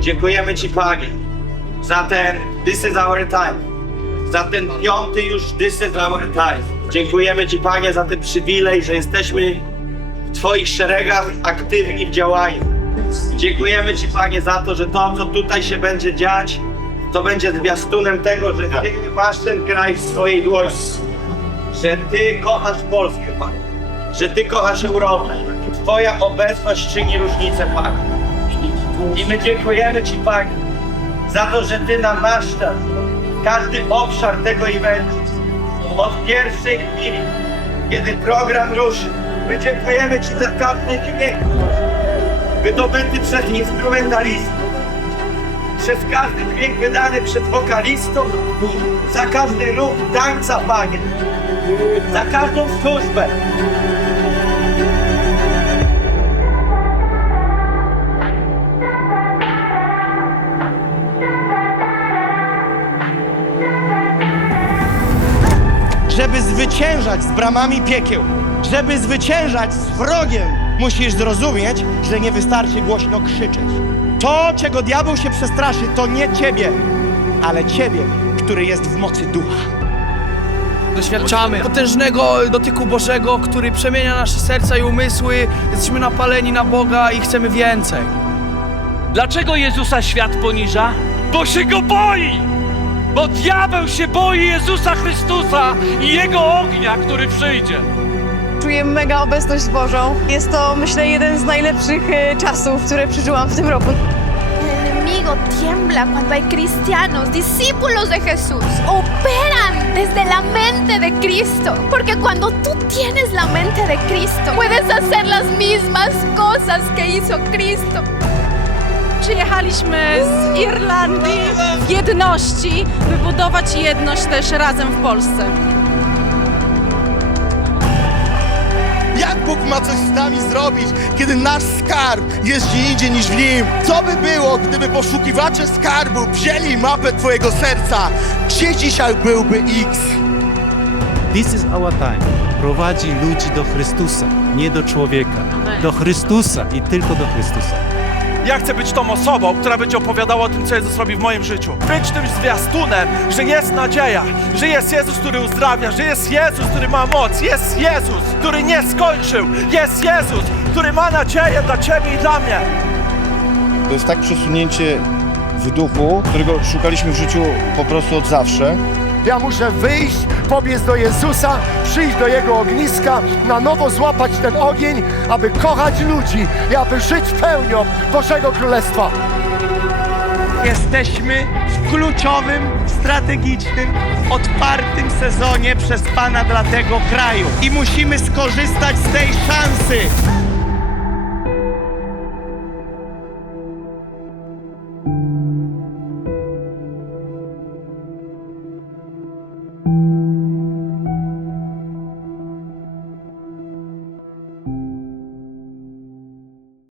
Dziękujemy Ci, Panie, za ten This is our time. Za ten piąty już This is our time. Dziękujemy Ci, Panie, za ten przywilej, że jesteśmy w Twoich szeregach aktywni w działaniu. Dziękujemy Ci, Panie, za to, że to, co tutaj się będzie dziać, to będzie zwiastunem tego, że Ty masz ten kraj w swojej dłoni. Że Ty kochasz Polskę, Panie. Że Ty kochasz Europę. Twoja obecność czyni różnicę, Panie. I my dziękujemy Ci, Panie, za to, że Ty namaszczasz każdy obszar tego eventu. Od pierwszej chwili, kiedy program ruszy, my dziękujemy Ci za każdy dźwięk wydobyty przez instrumentalistów, przez każdy dźwięk wydany przez wokalistów, za każdy ruch tańca, Panie, za każdą służbę. Żeby zwyciężać z bramami piekieł, żeby zwyciężać z wrogiem, musisz zrozumieć, że nie wystarczy głośno krzyczeć. To, czego diabeł się przestraszy, to nie ciebie, ale ciebie, który jest w mocy ducha. Doświadczamy potężnego dotyku Bożego, który przemienia nasze serca i umysły. Jesteśmy napaleni na Boga i chcemy więcej. Dlaczego Jezusa świat poniża? Bo się go boi! Bo diabeł się boi Jezusa Chrystusa i Jego ognia, który przyjdzie. Czuję mega obecność Bożą. Jest to, myślę, jeden z najlepszych e, czasów, które przeżyłam w tym roku. El enemigo tiembla cuando hay cristianos, discípulos de Jesús. Operan desde la mente de Cristo. Porque cuando tú tienes la mente de Cristo, puedes hacer las mismas cosas que hizo Cristo. Przyjechaliśmy z Irlandii w jedności, by budować jedność też razem w Polsce. Jak Bóg ma coś z nami zrobić, kiedy nasz skarb jest gdzie indziej niż w nim? Co by było, gdyby poszukiwacze skarbu wzięli mapę twojego serca? Gdzie dzisiaj byłby X? This is our time. Prowadzi ludzi do Chrystusa, nie do człowieka. Do Chrystusa i tylko do Chrystusa. Ja chcę być tą osobą, która będzie opowiadała o tym, co Jezus robi w moim życiu. Być tym zwiastunem, że jest nadzieja, że jest Jezus, który uzdrawia, że jest Jezus, który ma moc, jest Jezus, który nie skończył, jest Jezus, który ma nadzieję dla Ciebie i dla mnie. To jest tak przesunięcie w duchu, którego szukaliśmy w życiu po prostu od zawsze. Ja muszę wyjść, pobiec do Jezusa, przyjść do Jego ogniska, na nowo złapać ten ogień, aby kochać ludzi i aby żyć pełnią Bożego Królestwa. Jesteśmy w kluczowym, strategicznym, otwartym sezonie przez Pana dla tego kraju. I musimy skorzystać z tej szansy.